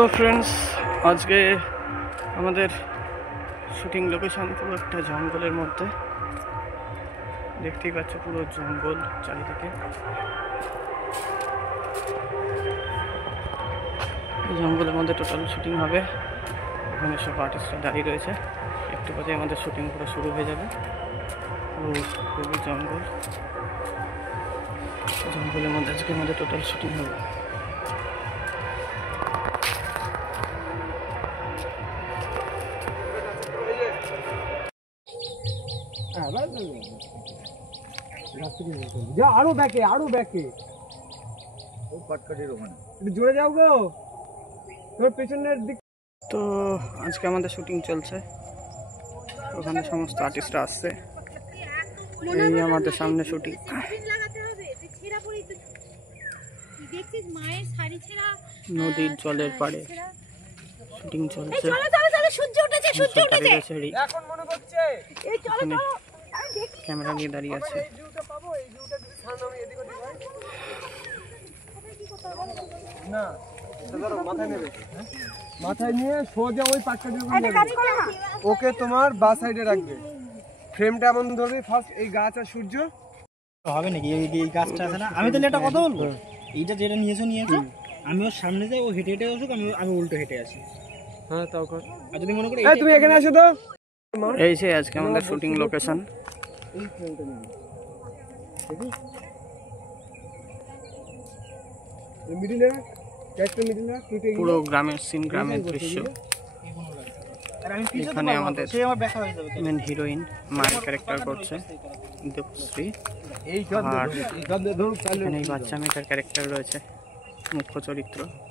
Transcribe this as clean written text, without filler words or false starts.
তো ফ্রেন্ডস, আজকে আমাদের শুটিং লোকেশন পুরো একটা জঙ্গলের মধ্যে। দেখতেই পাচ্ছ পুরো জঙ্গল চারিদিকে। জঙ্গলের মধ্যে টোটাল শুটিং হবে। এখানে সব আর্টিস্টরা দাঁড়িয়ে রয়েছে। একটু পরে আমাদের শুটিং পুরো শুরু হয়ে যাবে। খুবই জঙ্গলের মধ্যে আজকে আমাদের টোটাল শুটিং হবে। আরো ব্যাকে জোরে যাও গো, তোর পেছনের দিক। তো আজকে আমাদের শুটিং চলছে, ওখানে সমস্ত আর্টিস্টরা আসছে। এই আমাদের সামনে শুটিং। নদীর জলের পাড়ে শুটিং চলছে। ক্যামেরা নিয়ে দাঁড়িয়ে আছে। মাথায় নিয়ে সোজা ওই পাটটা দিয়ে ওকে তোমার বা সাইডে রাখবে। ফ্রেমটা এমন ধরবে, ফার্স্ট এই গাছ আর সূর্য হবে নাকি? এই গাছটা আছে না, আমি তাহলে একটা কথা বলবো। এইটা যেটা নিয়েছো আমি ওর সামনে যাই, ও হেঁটে হেঁটে আসুক, আমি উল্টো হেঁটে আসি। হ্যাঁ তাও কর। আর যদি মনে করি তুমি এখানে আসো তো। এই যে আজকে আমাদের শুটিং লোকেশন। এই ফ্রেমটা নিয়ে মিডিলে একটা মিডিলে পুরো গ্রামের সিন, গ্রামের দৃশ্য। এখানে আমাদের মেন হিরোইন মায়ের ক্যারেক্টার করছে দেবশ্রী, আর এখানে বাচ্চা মেয়েটার ক্যারেক্টার রয়েছে মুখ্য চরিত্র।